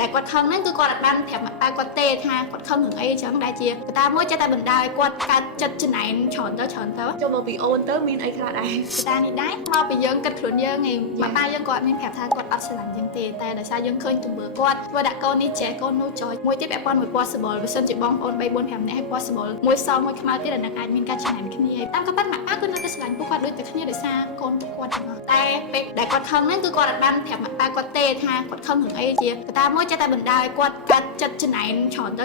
ដែលគាត់ខឹងហ្នឹងគឺគាត់អត់បានប្រាប់ម៉ាក់ប៉ាគាត់ទេថាគាត់ខឹងរឿងអីចឹងដែលជាកត្តាមួយចេះតែបណ្ដាលឲ្យគាត់កើតចិត្តច្នៃច្រើនទៅចូលមកពីអូនទៅមានអីខ្លះដែរកត្តានេះដែរមកពីយើងគិតខ្លួនយើងឯងម៉ាក់ប៉ាយើងគាត់មានប្រាប់ថាគាត់អត់ស្រឡាញ់យើងទេតែដោយសារយើងឃើញទង្វើគាត់ធ្វើដាក់កូននេះចេះកូននោះចោចមួយទៀតពាក់ព័ន្ធមួយ possible បើសិនជាបងប្អូន3 4 5នាក់ឲ្យ possible មួយសមួយខ្មៅទៀតអានឹងអាចមានការច្នៃគ្នាតាមក៏ប៉ុន្តែម៉ាក់ប៉ាគាត់នៅតែស្រឡាញ់ពួកគាត់ដូចតែគ្នាដោយសារកូនគាត់ទាំងអស់តែពេលដែលគាត់ខឹងហ្នឹងគឺគាត់អត់បានប្រាប់ម៉ាក់ប៉ាគាត់ទេថាគាត់ខឹងរឿងអីជាកត្តាមួយចេះតែបណ្ដាលឲ្យគាត់កើតចិត្តច្នៃច្រើនទៅ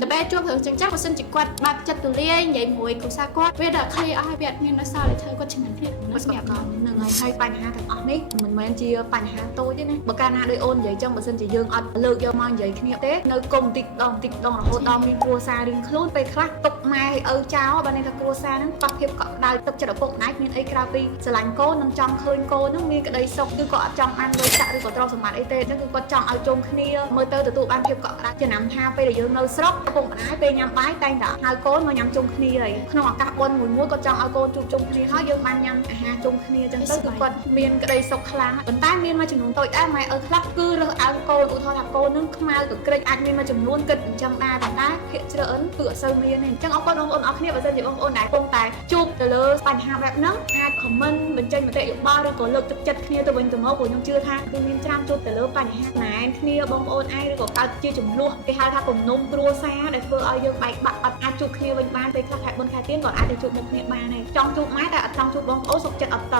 តែពេលជួបរឿងចឹងបើសិនជាគាត់បាក់ចិត្តទូលាយនិយាយមួយគ្រួសារគាត់វាដល់ clear អស់ហើយវាអត់មាននៅសល់ឲ្យធ្វើគាត់ច្នៃគ្នាមិនស្រាប់ដល់ហ្នឹងហើយបញ្ហាទាំងអស់នេះមិនមែនជាបញ្ហាតូចទេណាបើកាលណាដោយអូននិយាយចឹងបើសិនជាយើងអត់លើកយកមកនិយាយគ្នាទេនៅគុំតិចដងរហូតដល់មានគ្រួសាររៀងខ្លួនពេលខ្លះទុកម៉ែឲ្យឪចោលបើនេះថាគ្រួសារហ្នឹងបាត់ភាពកក់ក្ដៅទឹកចិត្តឪពុកម្ដាយមានអីក្រៅពីស្រឡាញ់កូននិងចង់ឃើញកូនហ្នឹងមានក្តីសុខគឺគាត់អត់ចង់បានលុយកាក់ឬក៏ទ្រព្យសម្បត្តិអីទេហ្នឹងគឺគាត់ចង់ឲ្យជុំគ្នាមើលទៅទទួលបានភាពកក់ក្ដៅចំណាំថាពេលដែលយើងនៅស្រុកឪពុកម្ដាយពេលញ៉ាំបាយតែងតែហៅកូនមកញ៉ាំជុំគ្នាហើយក្នុងឱកាសបុណ្យមួយគាត់ចង់ឲ្យកូនជួបជុំគ្នាហើយយើងបានញ៉ាំអាហារជុំគ្នាចឹងទៅគឺគាត់មានក្តីសុខខ្លាំងប៉ុន្តែមានមួយចំនួនតូចដែរម៉ែឪខ្លះគឺរើសអើងកូនឧទាហរណ៍ថាកូននឹងខ្មៅក៏ក្រិចអាចមានមួយចំនួនគិតអញ្ចឹងដែរប៉ុន្តែភាគច្រើនគឺអត់សូវមានទេអញ្ចឹងអរគុណបងប្អូនអរគ្នាបើសិនជាបងប្អូនដែលកំពុងតែជួបទៅលើបញ្ហាបែបហ្នឹងអាច comment បញ្ចេញមតិយោបល់ឬក៏លើកទឹកចិត្តគ្នាទៅវិញទៅមកព្រោះខ្ញុំជឿថាគឺមានច្រើនជួបទៅលើបញ្ហាណែនគ្នាបងប្អូនឯងឬក៏កើតជាចំនួនគេហៅថាគំនុំគ្រួសារដែលធ្វើឲ្យយើងបែកបាក់អត់អាចជួបគ្នាវិញបានពេលខ្លះខែបុណ្យខែទានក៏អាចទៅជួបមុខគ្នាបានដែរចង់ជួបម៉ែតែអត់ចង់ជួបបងប្អូនសុខចិត្តអត់ទៅ